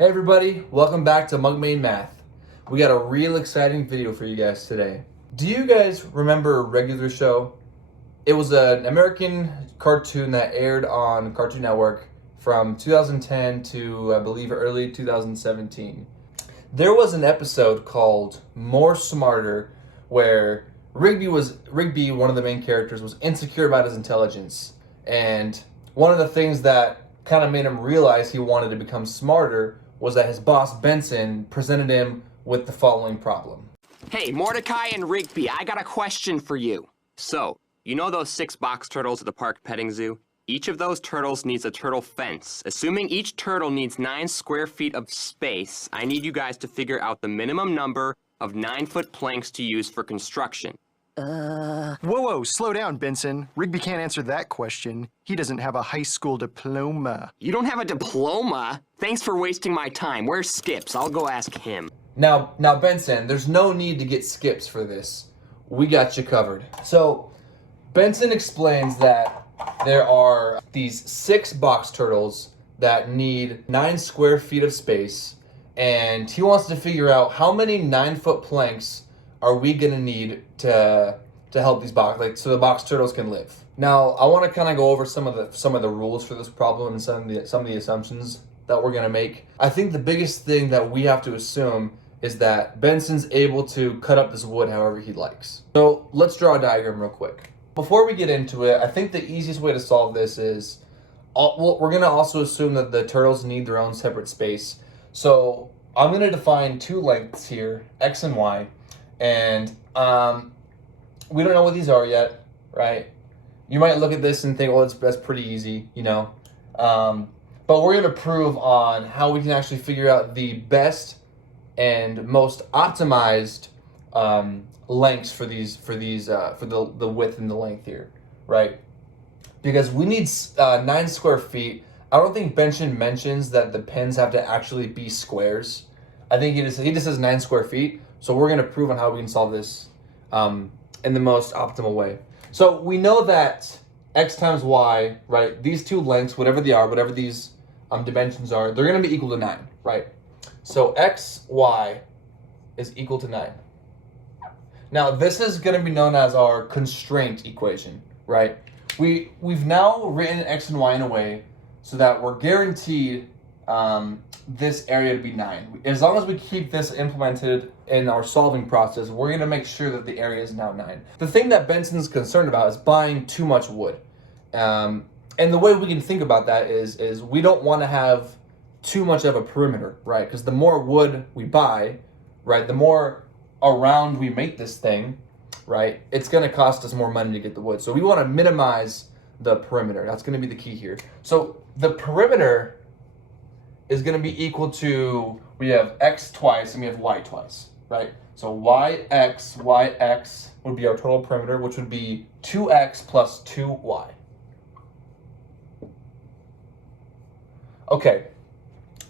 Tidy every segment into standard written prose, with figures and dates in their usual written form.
Hey everybody, welcome back to Mugmain Math. We got a real exciting video for you guys today. Do you guys remember Regular Show? It was an American cartoon that aired on Cartoon Network from 2010 to I believe early 2017. There was an episode called More Smarter where Rigby, one of the main characters, was insecure about his intelligence. And one of the things that kind of made him realize he wanted to become smarter was that his boss, Benson, presented him with the following problem. Hey, Mordecai and Rigby, I got a question for you. So, you know those 6 box turtles at the park petting zoo? Each of those turtles needs a turtle fence. Assuming each turtle needs 9 square feet of space, I need you guys to figure out the minimum number of 9-foot planks to use for construction. Whoa, slow down, Benson. Rigby can't answer that question. He doesn't have a high school diploma. You don't have a diploma? Thanks for wasting my time. Where's Skips? I'll go ask him. Now Benson, there's no need to get Skips for this. We got you covered. So, Benson explains that there are these 6 box turtles that need 9 square feet of space, and he wants to figure out how many 9-foot planks are we gonna need to help these so the box turtles can live. Now, I want to kind of go over some of the rules for this problem and some of the assumptions that we're gonna make. I think the biggest thing that we have to assume is that Benson's able to cut up this wood however he likes. So let's draw a diagram real quick. Before we get into it, I think the easiest way to solve this is, we're gonna also assume that the turtles need their own separate space. So I'm gonna define 2 lengths here, X and Y. And we don't know what these are yet, right? You might look at this and think, well, that's pretty easy, you know. But we're going to prove on how we can actually figure out the best and most optimized lengths for the width and the length here, right? Because we need 9 square feet. I don't think Benson mentions that the pins have to actually be squares. I think he just says 9 square feet. So we're going to prove on how we can solve this in the most optimal way. So we know that X times Y, right, these 2 lengths, whatever they are, whatever these dimensions are, they're going to be equal to 9, right? So X, Y is equal to 9. Now this is going to be known as our constraint equation, right? We've now written X and Y in a way so that we're guaranteed this area to be 9. As long as we keep this implemented in our solving process, we're going to make sure that the area is now 9. The thing that Benson's concerned about is buying too much wood. And the way we can think about that is we don't want to have too much of a perimeter, right? Because the more wood we buy, right, the more around we make this thing, right, it's going to cost us more money to get the wood. So we want to minimize the perimeter. That's going to be the key here. So the perimeter is going to be equal to, we have X twice and we have Y twice, right? So YX would be our total perimeter, which would be 2X plus 2Y. Okay,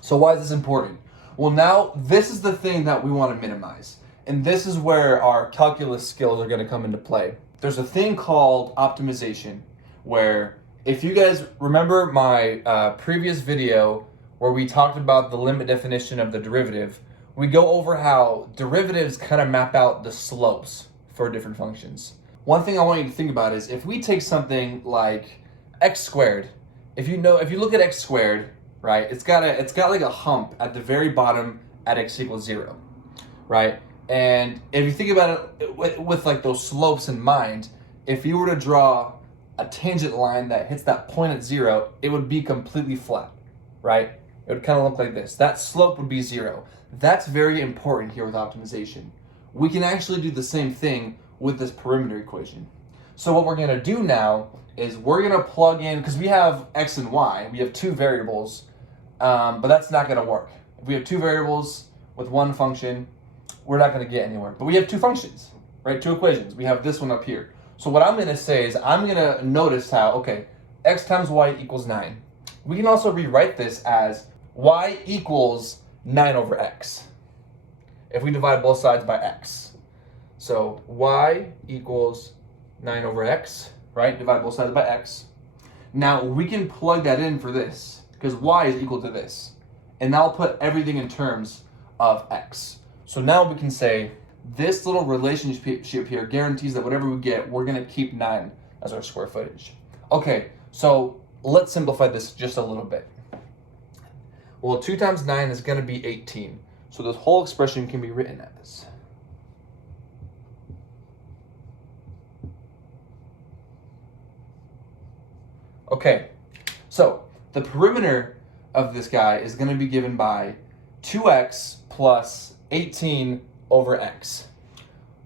so why is this important? Well, now this is the thing that we want to minimize. And this is where our calculus skills are going to come into play. There's a thing called optimization, where if you guys remember my previous video where we talked about the limit definition of the derivative, we go over how derivatives kind of map out the slopes for different functions. One thing I want you to think about is if we take something like x squared, if you look at x squared, right, it's got like a hump at the very bottom at x equals 0, right? And if you think about it with like those slopes in mind, if you were to draw a tangent line that hits that point at 0, it would be completely flat, right? It would kind of look like this. That slope would be 0. That's very important here with optimization. We can actually do the same thing with this perimeter equation. So what we're going to do now is we're going to plug in, because we have X and Y, we have 2 variables, but that's not going to work. If we have 2 variables with 1 function, we're not going to get anywhere. But we have 2 functions, right? 2 equations. We have this one up here. So what I'm going to say is I'm going to notice how, okay, X times Y equals 9. We can also rewrite this as Y equals 9 over X if we divide both sides by X. So Y equals 9 over X, right? Divide both sides by X. Now we can plug that in for this because Y is equal to this. and now I'll put everything in terms of x. So now we can say this little relationship here guarantees that whatever we get, we're gonna keep 9 as our square footage. Okay, so let's simplify this just a little bit. Well, 2 times 9 is gonna be 18. So this whole expression can be written as okay, so the perimeter of this guy is going to be given by 2x plus 18 over x.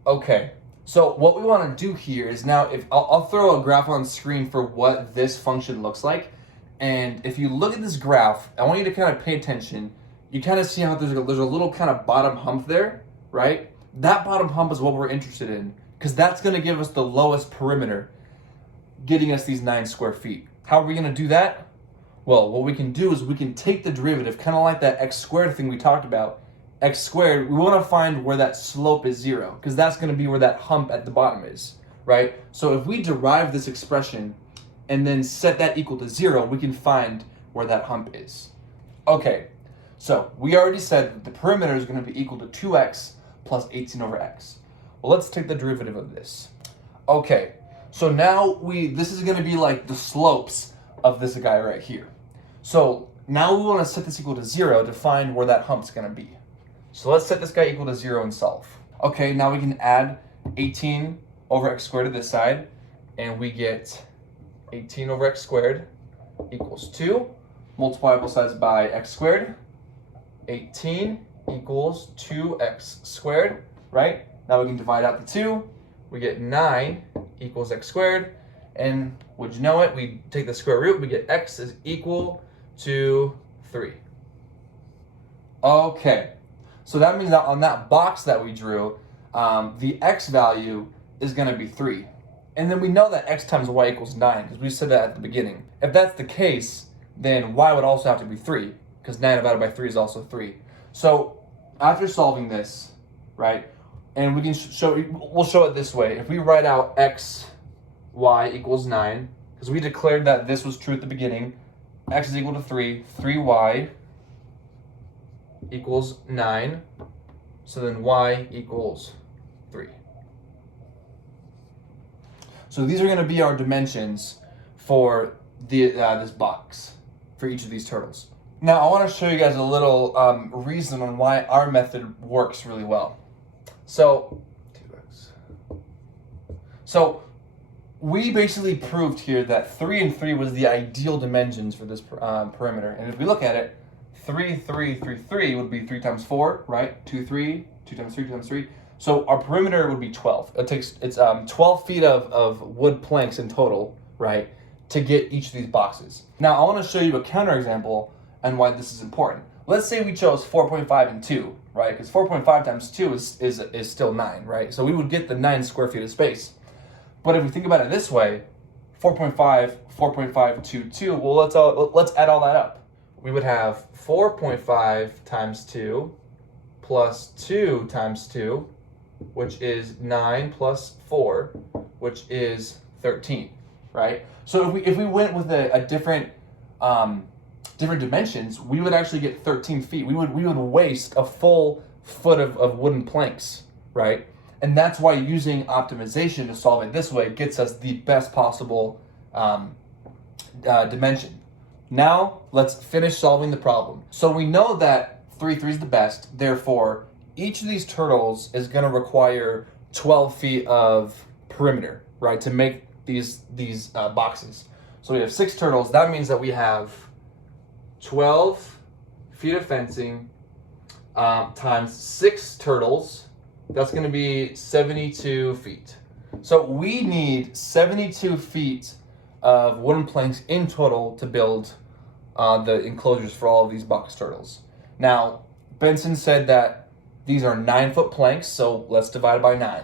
Okay, so what we want to do here is now, if I'll throw a graph on screen for what this function looks like. And if you look at this graph, I want you to kind of pay attention. You kind of see how there's a little kind of bottom hump there, right? That bottom hump is what we're interested in, because that's going to give us the lowest perimeter, getting us these 9 square feet. How are we going to do that? Well, what we can do is we can take the derivative, kind of like that x squared thing we talked about. X squared, we want to find where that slope is 0, because that's going to be where that hump at the bottom is, right? So if we derive this expression and then set that equal to 0, we can find where that hump is. Okay, so we already said that the perimeter is going to be equal to 2x plus 18 over x. Well, let's take the derivative of this. Okay, so now this is going to be like the slopes of this guy right here. So now we want to set this equal to 0 to find where that hump's going to be. So let's set this guy equal to 0 and solve. Okay, now we can add 18 over x squared to this side, and we get 18 over x squared equals 2. Multiply both sides by x squared. 18 equals 2x squared, right? Now we can divide out the 2. We get 9 equals x squared. And would you know it, we take the square root, we get x is equal to 3. Okay, so that means that on that box that we drew, the x value is going to be 3. And then we know that x times y equals 9, because we said that at the beginning. If that's the case, then y would also have to be 3, because 9 divided by 3 is also 3. So after solving this, right, and we can we'll show it this way. If we write out x, y equals 9, because we declared that this was true at the beginning, x is equal to 3, 3y equals 9, so then y equals 3. So these are going to be our dimensions for this box, for each of these turtles. Now I want to show you guys a little reason on why our method works really well. So we basically proved here that 3 and 3 was the ideal dimensions for this perimeter. And if we look at it, 3, 3, 3, 3 would be 3 times 4, right? 2, 3, 2 times 3, 2 times 3. So our perimeter would be 12. It's 12 feet of wood planks in total, right, to get each of these boxes. Now I want to show you a counterexample and why this is important. Let's say we chose 4.5 and 2, right? Because 4.5 times 2 is still 9, right? So we would get the 9 square feet of space. But if we think about it this way, 4.5, 4.5, 2, 2, well, let's add all that up. We would have 4.5 times 2 plus 2 times 2, which is 9 plus 4, which is 13, right? So if we went with a different dimensions, we would actually get 13 feet. We would waste a full foot of wooden planks, right? And that's why using optimization to solve it this way gets us the best possible dimension. Now let's finish solving the problem. So we know that 3, 3 is the best. Therefore, each of these turtles is going to require 12 feet of perimeter, right, to make these boxes. So we have 6 turtles. That means that we have 12 feet of fencing times 6 turtles. That's going to be 72 feet. So we need 72 feet of wooden planks in total to build the enclosures for all of these box turtles. Now, Benson said that these are 9-foot planks, so let's divide by 9.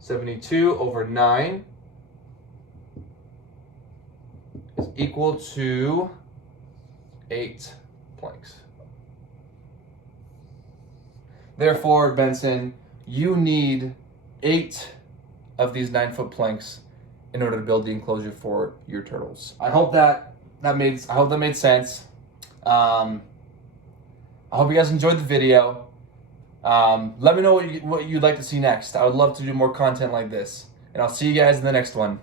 72 over 9 is equal to 8 planks. Therefore, Benson, you need 8 of these 9-foot planks in order to build the enclosure for your turtles. I hope that made sense. I hope you guys enjoyed the video. Let me know what you'd like to see next. I would love to do more content like this. And I'll see you guys in the next one.